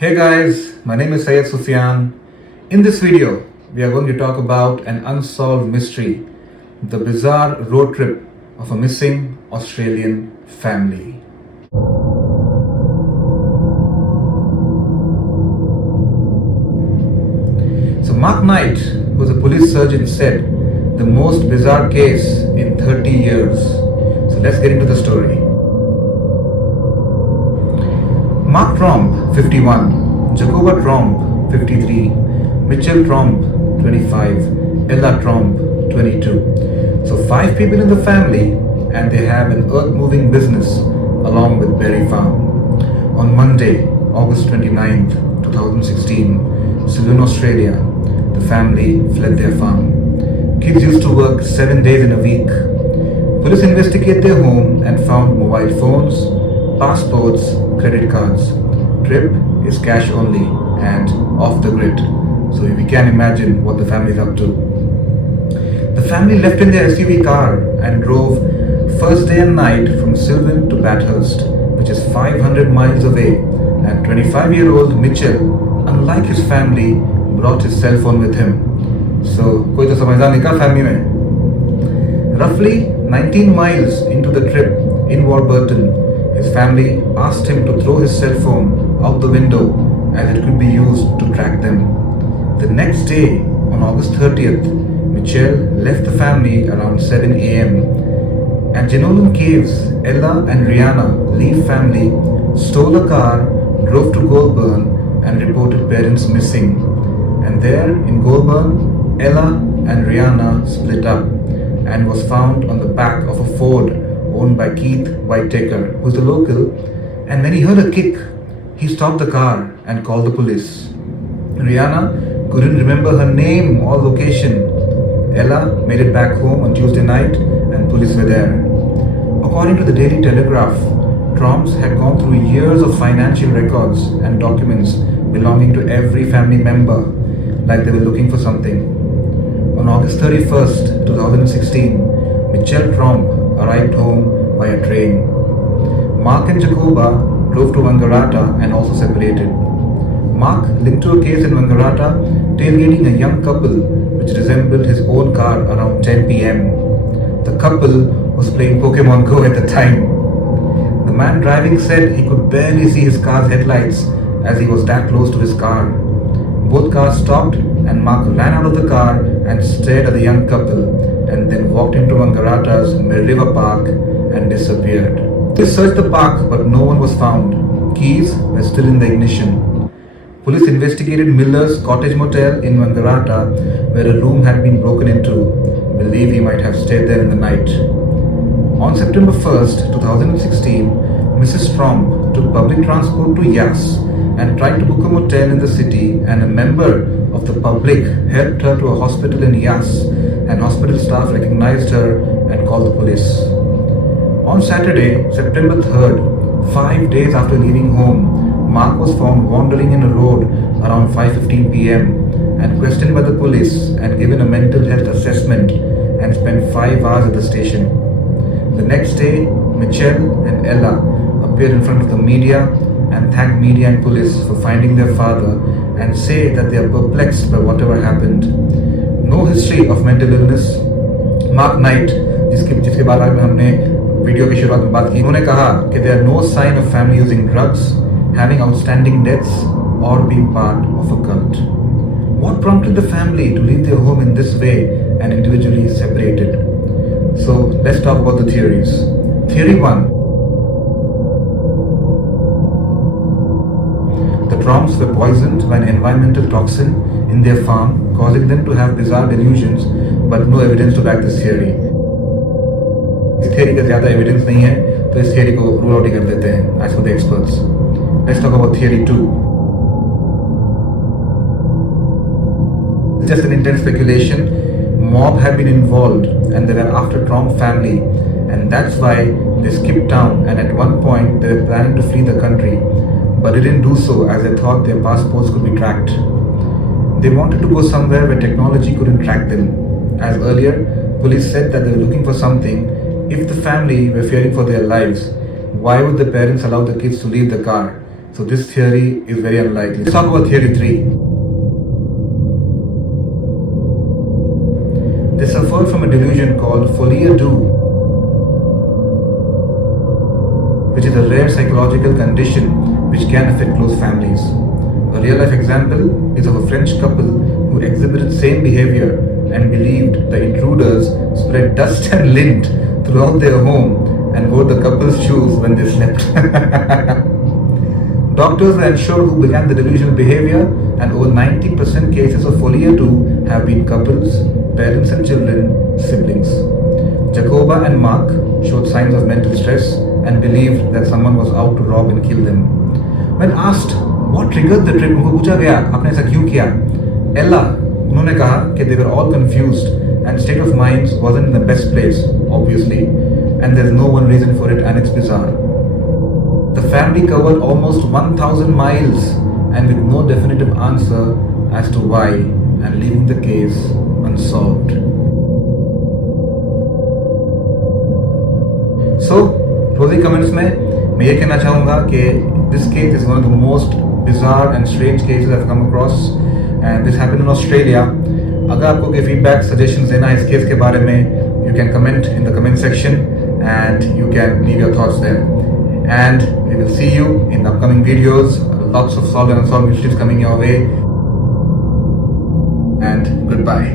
Hey guys, my name is Syed Sufiyan. In this video, we are going to talk about an unsolved mystery, the bizarre road trip of a missing Australian family. So Mark Knight, who was a police surgeon, said the most bizarre case in 30 years. So let's get into the story. Mark Tromp, 51, Jacoba Tromp, 53, Mitchell Tromp, 25, Ella Tromp, 22. So 5 people in the family, and they have an earth-moving business along with Berry Farm. On Monday, August 29th, 2016, Syed, Australia, the family fled their farm. Kids used to work 7 days in a week. Police investigated their home and found mobile phones, passports, credit cards. Trip is cash only and off the grid. So we can imagine what the family is up to. The family left in their SUV car and drove first day and night from Sylvan to Bathurst, which is 500 miles away. And 25-year-old Mitchell, unlike his family, brought his cell phone with him. So कोई तो समझदार निकला family में. Roughly 19 miles into the trip in Warburton, his family asked him to throw his cell phone out the window as it could be used to track them. The next day, on August 30th, Mitchell left the family around 7 a.m. At Jenolan Caves, Ella and Rihanna, Lee family, stole a car, drove to Goulburn and reported parents missing. And there in Goulburn, Ella and Rihanna split up and was found on the back of a Ford owned by Keith Whitaker, who's a local, and when he heard a kick, he stopped the car and called the police. Rihanna couldn't remember her name or location. Ella made it back home on Tuesday night and police were there. According to the Daily Telegraph, Tromps had gone through years of financial records and documents belonging to every family member, like they were looking for something. On August 31st, 2016, Mitchell Tromp arrived home by a train. Mark and Jacoba drove to Wangaratta and also separated. Mark linked to a case in Wangaratta tailgating a young couple which resembled his own car around 10 p.m. The couple was playing Pokemon Go at the time. The man driving said he could barely see his car's headlights as he was that close to his car. Both cars stopped and Mark ran out of the car and stared at the young couple and then walked into Wangaratta's River Park and disappeared. They searched the park but no one was found. Keys were still in the ignition. Police investigated Miller's cottage motel in Wangaratta where a room had been broken into. Believe he might have stayed there in the night. On September 1st, 2016, Mrs. Tromp took public transport to Yass and tried to book a motel in the city, and a member of the public helped her to a hospital in Yass, and hospital staff recognized her and called the police. On Saturday, September 3rd, 5 days after leaving home, Mark was found wandering in a road around 5:15 p.m. and questioned by the police and given a mental health assessment and spent 5 hours at the station. The next day, Mitchell and Ella appeared in front of the media and thanked media and police for finding their father and say that they are perplexed by whatever happened. No history of mental illness. Mark Knight, जिसके बारे में हमने video की शुरुआत में बात की, उन्होंने कहा कि there are no sign of family using drugs, having outstanding debts, or being part of a cult. What prompted the family to leave their home in this way and individually separated? So let's talk about the theories. Theory 1. The Tromps were poisoned by an environmental toxin in their farm, causing them to have bizarre delusions, but no evidence to back this theory. इस theory का ज़्यादा evidence नहीं है, तो इस theory को rule out ही कर देते हैं, as per the experts. Let's talk about theory 2. It's just an intense speculation. Mob had been involved, and they were after Tromp family, and that's why they skipped town. And at one point, they were planning to flee the country, but they didn't do so as they thought their passports could be tracked. They wanted to go somewhere where technology couldn't track them. As earlier, police said that they were looking for something. If the family were fearing for their lives, why would the parents allow the kids to leave the car? So this theory is very unlikely. Let's talk about theory 3. They suffered from a delusion called folie à deux, which is a rare psychological condition which can affect close families. A real life example is of a French couple who exhibited same behavior and believed the intruders spread dust and lint throughout their home and wore the couple's shoes when they slept. Doctors were unsure who began the delusional behavior, and over 90% cases of folie à deux have been couples, parents and children, siblings. Jacoba and Mark showed signs of mental stress and believed that someone was out to rob and kill them. When asked what triggered the trip, उनको पूछा गया आपने ऐसा क्यों किया? Ella, उन्होंने कहा कि they were all confused and state of minds wasn't in the best place, obviously, and there's no one reason for it and it's bizarre. The family covered almost 1,000 miles and with no definitive answer as to why, and leaving the case unsolved. So, closing comments में मैं ये कहना चाहूँगा कि this case is one of the most bizarre and strange cases I've come across, and this happened in Australia. अगर आपको कोई feedback, suggestions देना है इस case के बारे में, you can comment in the comment section and you can leave your thoughts there. And we will see you in the upcoming videos. Lots of solved and unsolved mysteries coming your way. And goodbye.